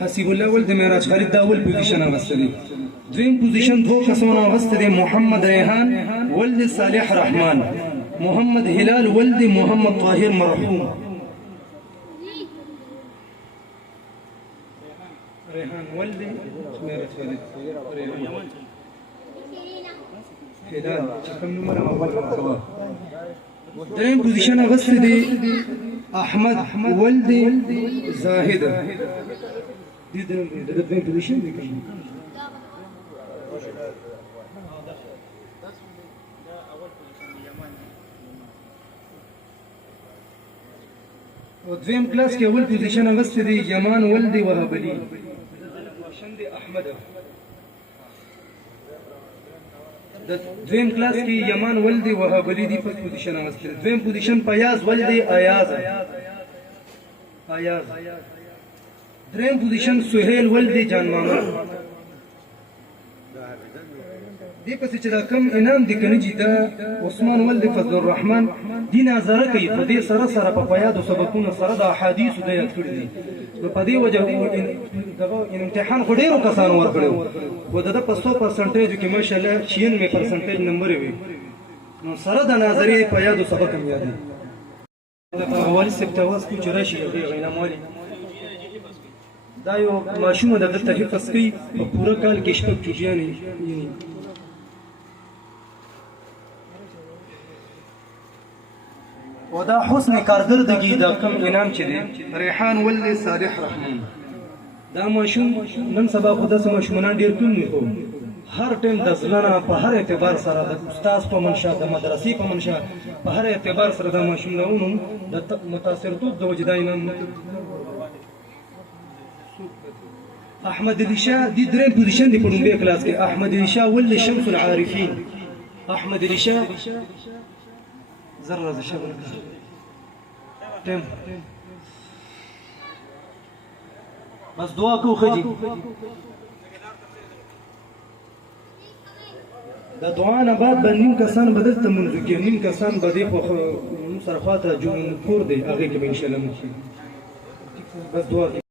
حسیب الله ولد معراج خالد دا اول پوزیشن اغسته دی. دویم پوزیشن دو کسان اغسته دی، محمد ریحان ولد صالح رحمان، محمد هلال ولد محمد طاهر مرحوم. ریحان ولد معراج خالد، هلال چکم نمبر اول مرتبه. دریم پوزیشن اغسته دی احمد ولد زاهد. دي دریم پوزیشن دی کشم. دویم کلاس کې اول پوزیشن اغسته دی یمان ولد وهاب علي. پوزیشن دی احمد. دویم کلاس کې یمان ولد وهاب علي دی په پوزیشن اغسته. دویم پوزیشن پیاز ولد ایاز. دریم پوزیشن سهیل ولد جان محمد. دی پسې چې دا کم انعام دی کنه چې دا عثمان ولد فضل الرحمن دی نظره کوي په دې سره سره په پیادو سبقونو سره د احادیثو د یاد کړي دي. نو په دې وجه دغه امتحان خو ډېرو کسانو ورکړی و د ده په 100% کې ماشاءالله 96% نمبر وي. نو سره د نظرې په یادو سبق هم یاد دی. د والي صاحب ته واس کوو چې راشي هغې انعام والي دا یو ماشوم د دلته حفظ کوي په پوره کال کې شپږ جزیانې. و دا حسن کارکردگی دا کم انعام چې دی ریحان ولد صالح رحمان. دا ماشوم نن سبا خو داسې ماشومانان ډېر کم وي، خو هر ټایم د زړه په هر اعتبار سره د استاذ په منشا د مدرسې په منشا په هر اعتبار سره دا ماشوم نوم د متاثرتوب د وجې دا انعام. احمد علي شاه دی دریم پوزیشن دی په لومړي کلاس کې. احمد علي شاه ولد شمس العارفین. احمد علي شاه ذره شغل ټیم بس دعا کو خجی دا دعا نه بعد به نیم کسان بدل ته منځو کې نیم کسان به دې خو سره خواته جمهور دی هغې کې به انشاءالله بس دعا